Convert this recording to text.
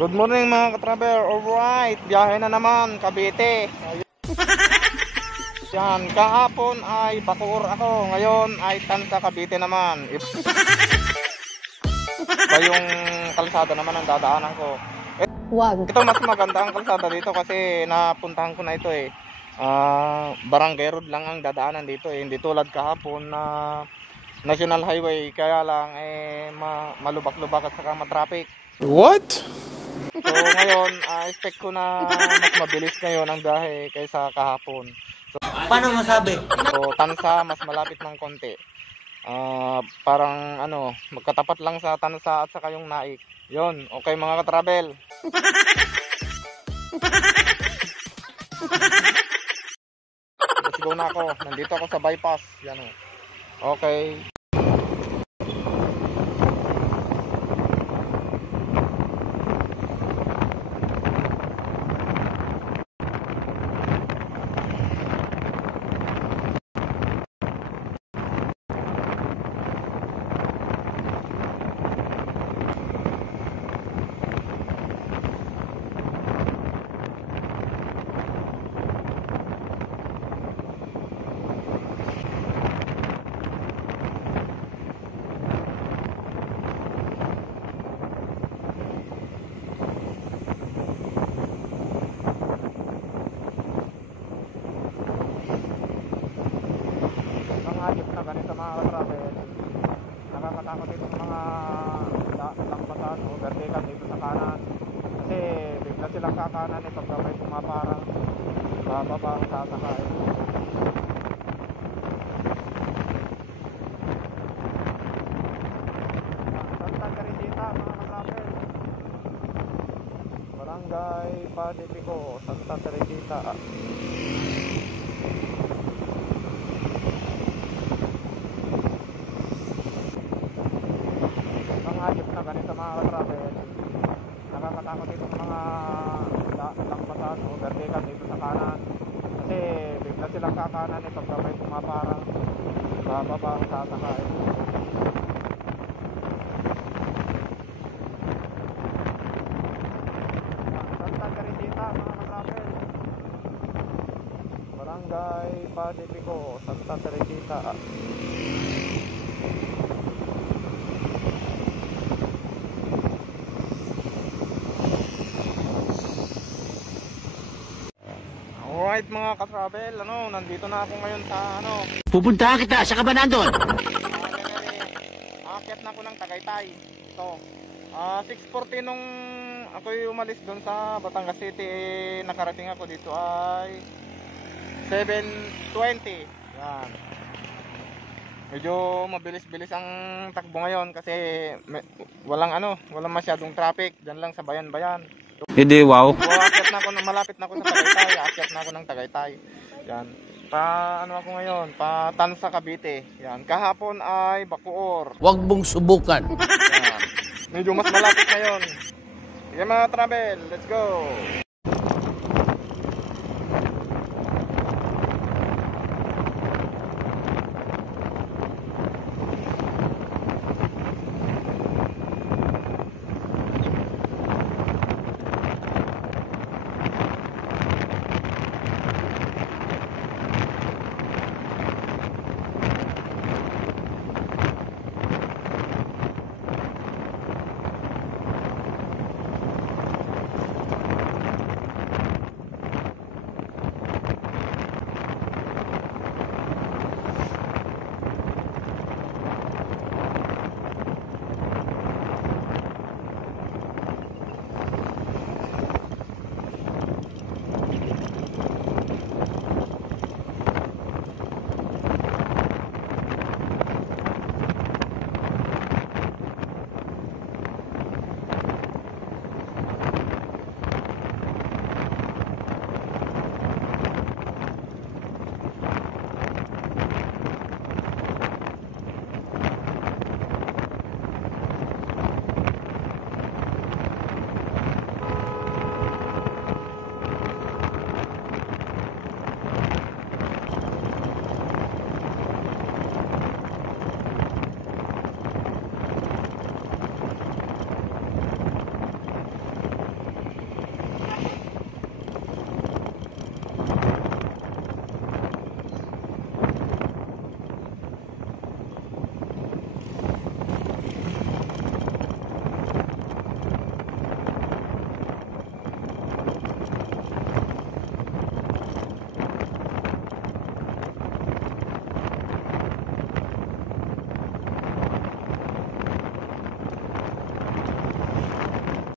Good morning mga ka-traveler. Alright, biyahe na naman, Cavite. Yan, kahapon ay Bacoor ako. Ngayon ay Tansa, Cavite naman. Iba yung kalsada naman ang dadaanan ko. Wag. Ito mas maganda ang kalsada dito kasi napuntahan ko na ito eh. Barangay road lang ang dadaanan dito eh. Hindi tulad kahapon na National Highway. Kaya lang malubak-lubak at saka matraffic. What? So ngayon, expect ko na mas mabilis ngayon ang biyahe kaysa kahapon. So, paano masabi? So Tansa mas malapit ng konti. Parang magkatapat lang sa Tansa at saka yung Naik. Yon, okay mga ka-travel. Let's go na ako. Nandito ako sa bypass. Yan o. Okay. Ayos na ganito mga ka-travel. Nakakatakot itong mga lampasan o vertical dito sa kanan kasi bigla silang kakanan eh pagka may pumaparang bababa ang sasakay. Santa Teresita mga ka-travel, Barangay Pacifico, Santa Teresita. Ayos na ganito mga ka-travel. Nakakatakot itong mga lampasan o vertical dito sa kanan kasi bigla silang kakanan eh pagka may pumaparang bababa ang sasakay. Santa Teresita mga ka-travel, Barangay Pacifico, Santa Teresita. Alright mga ka-travel, nandito na ako ngayon sa Pupuntahan kita sa Cabanandon. Aakyat na ako ng Tagaytay. So, 6:40 nung ako umalis doon sa Batangas City, nakarating ako dito ay 7:20. Yan. Medyo mabilis-bilis ang takbo ngayon kasi walang masyadong traffic. Diyan lang sa bayan-bayan. Hindi, wow. So, aakyat na ako, malapit na ako sa Tagaytay. Aakyat na ako ng Tagaytay. Yan. Ako ngayon? Tansa, Cavite. Yan. Kahapon ay Bacoor. Huwag mong subukan. Yan. Medyo mas malapit ngayon. Sige mga travel, let's go.